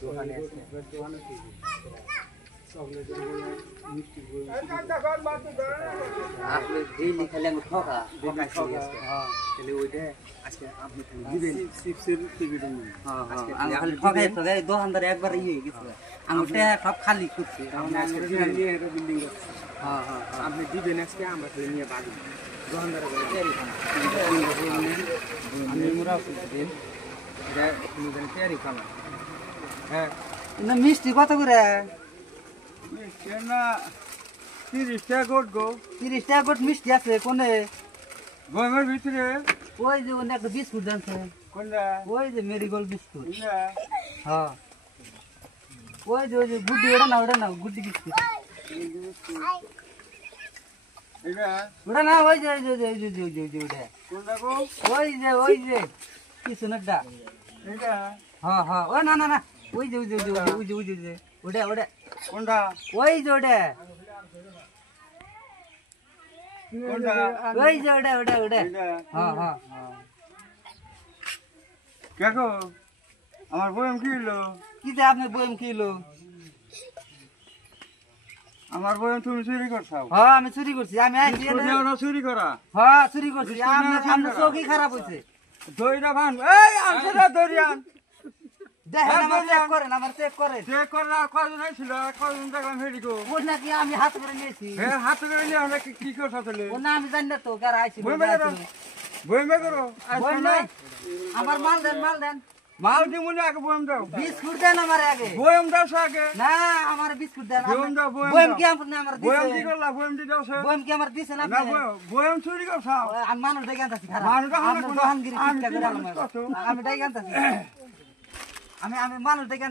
দোকানে আছে আপনি ডেইলি খালি আমি ঠকা তাহলে ওইটা আজকে আপনি খালি দিবেন চিপসের প্যাকেট আমি খালি ঠকাই ঠকাই দোকানদার একবার ইয়ে গেছে আঙুলটা সব খালি করছে আজকে বিল্ডিং আপনি দিবেন আজকে আমরা খালি নিয়ে পাবো দোকানদার বলে তৈরি খানা আমি মুরা দিন এটা তুমি তৈরি খানা হ্যাঁ না মিষ্টি কত করে না 30 টাকা গোট গো 30 টাকা গোট মিষ্টি আছে কোনে গমের ভিতরে ওই যে ওনে একটা বিস্কুট আছে কোনটা ওই যে মেরিগোল্ড বিস্কুট না হ্যাঁ ওই যে গুড্ডি ওটা না গুড্ডি বিস্কুট এটা ওটা না ওই যে ওটা কোনটা গো ওই যে কিছু না এটা হ্যাঁ ও না ওই যে ওটা কোনটা ওই যে ওটা কোনটা ওই যে ওটা এটা হ্যাঁ দেখো আমার বয়ম কি হলো কি যে আপনি বইম কিলো আমার বয়ম তুমি চুরি করছাও হ্যাঁ আমি চুরি করছি আমি আইছি চুরি করা হ্যাঁ চুরি করছি আপনার চোখই খারাপ হইছে দইটা ভান এই আমসেরা দরিয়ান দেখেন আমার চেক করেন যে করা কয়জন ছিল কয়জন দেখলাম হেডিকো ওর নাকি আমি হাত করে নিয়েছি হ্যাঁ হাত করে নিয়ে আমরা কি করছ আসলে ও না আমি জানি না তো কার আইছিল বয়মে করো বই নাই আমার মাল দেন মাল দিমুনি আগে বয়ম দাও বিস্কুট দেন আমার আগে বয়ম দাও আগে না আমার বিস্কুট দেন বয়ম দাও বইম কি আপনি আমার বয়ম দিছেন কি করলা বয়ম দি দাও বইম কি আমার দিছেন না আপনি বয়ম চুরি করছাও আমি মানুষ ডেকে আনতাছি খারাপ মানুষ আমি দোকানগিরি চিন্তা করে আমি ডেকে আনতাছি আমি মানুষ ডেকে আনতাছি